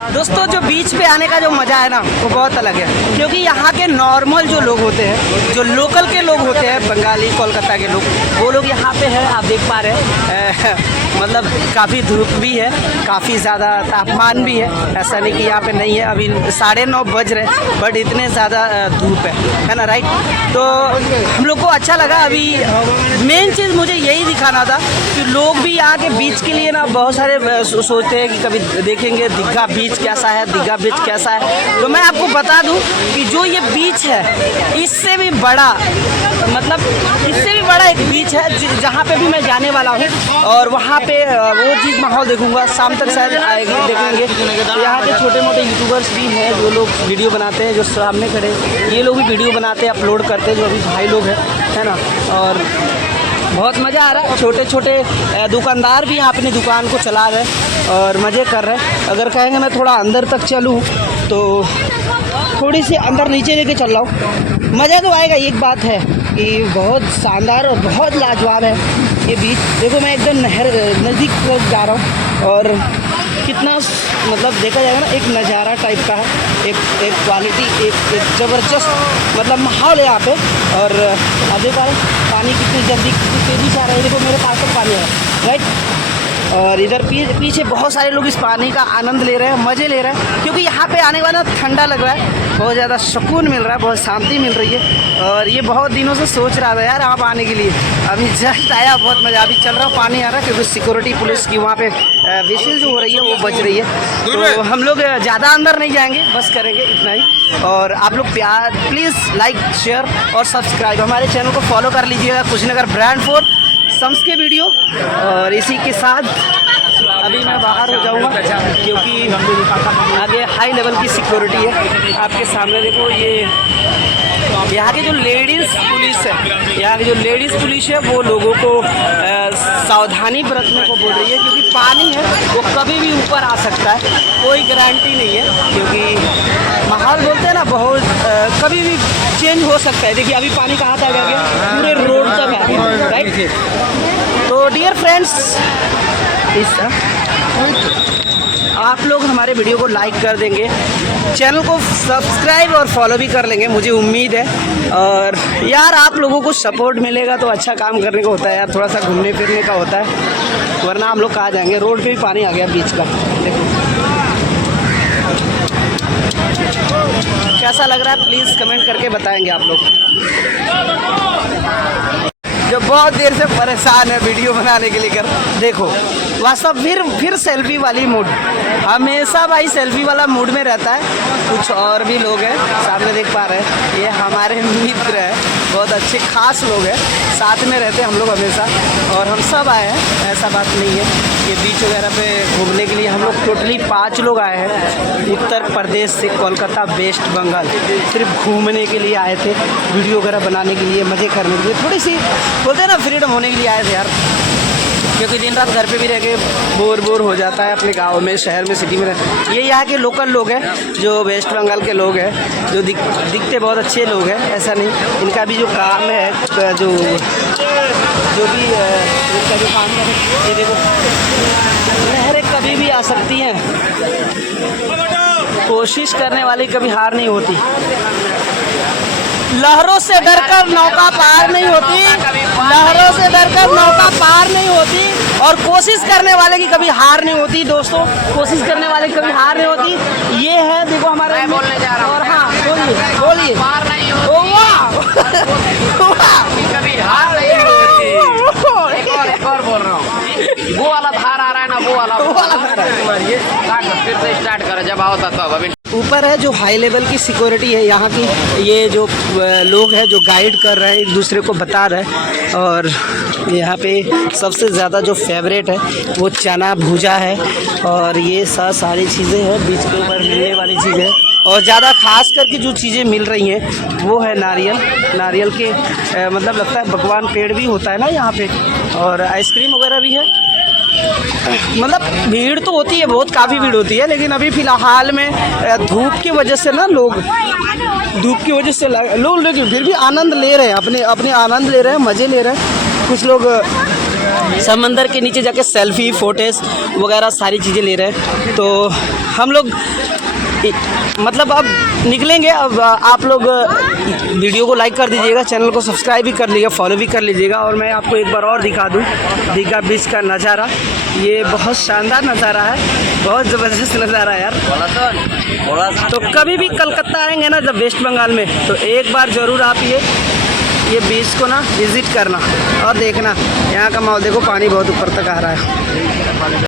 दोस्तों जो बीच पे आने का जो मज़ा है ना वो बहुत अलग है, क्योंकि यहाँ के नॉर्मल जो लोग होते हैं, जो लोकल के लोग होते हैं, बंगाली कोलकाता के लोग, वो लोग यहाँ पे है। आप देख पा रहे हैं मतलब काफ़ी धूप भी है, काफ़ी ज़्यादा तापमान भी है। ऐसा नहीं कि यहाँ पे नहीं है। अभी 9:30 बज रहे बट इतने ज़्यादा धूप है ना, राइट। तो हम लोग को अच्छा लगा। अभी मेन चीज़ मुझे यही दिखाना था कि लोग भी यहाँ के बीच के लिए ना बहुत सारे सोचते हैं कि कभी देखेंगे दीघा बीच कैसा है, दीघा बीच कैसा है। तो मैं आपको बता दूं कि जो ये बीच है इससे भी बड़ा, मतलब इससे भी बड़ा एक बीच है जहाँ पे भी मैं जाने वाला हूँ, और वहाँ पे वो चीज़ माहौल देखूंगा। शाम तक शायद आएगी, देखेंगे। तो यहाँ के छोटे मोटे यूट्यूबर्स भी हैं जो लोग वीडियो बनाते हैं, जो सामने खड़े ये लोग भी वीडियो बनाते हैं, अपलोड करते हैं, जो अभी भाई लोग हैं, है ना। और बहुत मज़ा आ रहा है। छोटे छोटे दुकानदार भी यहाँ अपनी दुकान को चला रहे हैं और मज़े कर रहे हैं। अगर कहेंगे मैं थोड़ा अंदर तक चलूँ तो थोड़ी सी अंदर नीचे लेके चल रहा हूँ, मज़ा तो आएगा। एक बात है कि बहुत शानदार और बहुत लाजवाब है ये बीच। देखो मैं एकदम नहर नज़दीक जा रहा हूँ और कितना मतलब देखा जाएगा ना, एक नज़ारा टाइप का है, एक क्वालिटी, एक ज़बरदस्त मतलब माहौल है यहाँ पे। और आप देख पा रहे हैं पानी कितनी जल्दी कितनी तेज़ी से आ रहा है। देखो मेरे पास तक पानी है, राइट। और इधर पीछे बहुत सारे लोग इस पानी का आनंद ले रहे हैं, मज़े ले रहे हैं, क्योंकि यहाँ पे आने के बाद ठंडा लग रहा है, बहुत ज़्यादा सुकून मिल रहा है, बहुत शांति मिल रही है। और ये बहुत दिनों से सोच रहा था यार आप आने के लिए, अभी जस्ट आया, बहुत मज़ा। अभी चल रहा पानी आ रहा है क्योंकि सिक्योरिटी पुलिस की वहाँ पे विजिल जो हो रही है वो बज रही है। तो हम लोग ज़्यादा अंदर नहीं जाएंगे, बस करेंगे इतना ही। और आप लोग प्यार प्लीज़ लाइक शेयर और सब्सक्राइब हमारे चैनल को फॉलो कर लीजिएगा, कुशीनगर ब्रांड फॉर सम्स के वीडियो। और इसी के साथ अभी मैं बाहर हो जाऊंगा क्योंकि आगे हाई लेवल की सिक्योरिटी है। आपके सामने देखो ये यहाँ के जो लेडीज़ पुलिस है, यहाँ की जो लेडीज़ पुलिस है वो लोगों को सावधानी बरतने को बोल रही है, क्योंकि पानी है वो कभी भी ऊपर आ सकता है, कोई गारंटी नहीं है। क्योंकि माहौल बोलते हैं ना, बहुत कभी भी चेंज हो सकता है। देखिए अभी पानी कहाँ तक आ गया, पूरे रोड तक आ गया, राइट। तो डियर फ्रेंड्स, आप लोग हमारे वीडियो को लाइक कर देंगे, चैनल को सब्सक्राइब और फॉलो भी कर लेंगे, मुझे उम्मीद है। और यार आप लोगों को सपोर्ट मिलेगा तो अच्छा काम करने का होता है यार, थोड़ा सा घूमने फिरने का होता है, वरना हम लोग कहाँ जाएंगे। रोड पे भी पानी आ गया बीच का, देखो कैसा लग रहा है, प्लीज़ कमेंट करके बताएंगे आप लोग। जो बहुत देर से परेशान है वीडियो बनाने के लिए कर, देखो वास्तव फिर सेल्फी वाली मूड, हमेशा भाई सेल्फी वाला मूड में रहता है। कुछ और भी लोग हैं सामने देख पा रहे हैं, ये हमारे मित्र हैं, बहुत अच्छे खास लोग हैं, साथ में रहते हैं हम लोग हमेशा। और हम सब आए हैं, ऐसा बात नहीं है। ये बीच वगैरह पे घूमने के लिए हम लोग टोटली 5 लोग आए हैं, उत्तर प्रदेश से, कोलकाता, वेस्ट बंगाल, सिर्फ घूमने के लिए आए थे, वीडियो वगैरह बनाने के लिए, मज़े करने के लिए, थोड़ी सी बोलते हैं ना फ्रीडम होने के लिए आए थे यार। क्योंकि दिन रात घर पे भी रह के बोर हो जाता है अपने गांव में, शहर में, सिटी में। ये यहाँ के लोकल लोग हैं जो वेस्ट बंगाल के लोग हैं, जो दिखते बहुत अच्छे लोग हैं, ऐसा नहीं। इनका भी जो काम है, जो भी इनका जो काम है, ये देखो लहरें कभी भी आ सकती हैं, कोशिश करने वाली कभी हार नहीं होती। लहरों से डरकर नौका पार नहीं होती, लहरों से डरकर नौका पार नहीं होती, और कोशिश करने वाले की कभी हार नहीं होती। दोस्तों कोशिश करने वाले की कभी हार नहीं होती। ये है देखो हमारे बोलने जा रहा हूँ। और हाँ बोलिए हार नहीं होती, कभी हार नहीं होती। एक और बोल रहा हूँ, वो वाला धार आ रहा है ना, वो वाला फिर से स्टार्ट करो जब आओ तब। अभी ऊपर है जो हाई लेवल की सिक्योरिटी है यहाँ की, ये जो लोग हैं जो गाइड कर रहे हैं, एक दूसरे को बता रहे हैं। और यहाँ पे सबसे ज़्यादा जो फेवरेट है वो चना भूजा है, और ये सारी चीज़ें हैं बीच के ऊपर मिलने वाली चीज़ें। और ज़्यादा खास करके जो चीज़ें मिल रही हैं वो है नारियल के मतलब लगता है भगवान पेड़ भी होता है ना यहाँ पे, और आइसक्रीम वगैरह भी है। मतलब भीड़ तो होती है, बहुत काफ़ी भीड़ होती है, लेकिन अभी फ़िलहाल में धूप की वजह से ना लोग लेकिन फिर भी आनंद ले रहे हैं, अपने आनंद ले रहे हैं, मज़े ले रहे हैं। कुछ लोग समंदर के नीचे जाके सेल्फी फोटेज वगैरह सारी चीज़ें ले रहे हैं। तो हम लोग मतलब अब निकलेंगे। अब आप लोग वीडियो को लाइक कर दीजिएगा, चैनल को सब्सक्राइब भी कर लीजिएगा, फॉलो भी कर लीजिएगा। और मैं आपको एक बार और दिखा दूँ दीघा बीच का नज़ारा। ये बहुत शानदार नज़ारा है, बहुत ज़बरदस्त नज़ारा है यार। तो कभी भी कलकत्ता आएंगे ना जब वेस्ट बंगाल में, तो एक बार ज़रूर आप ये बीच को ना विज़िट करना और देखना। यहाँ का माहौल देखो, पानी बहुत ऊपर तक आ रहा है।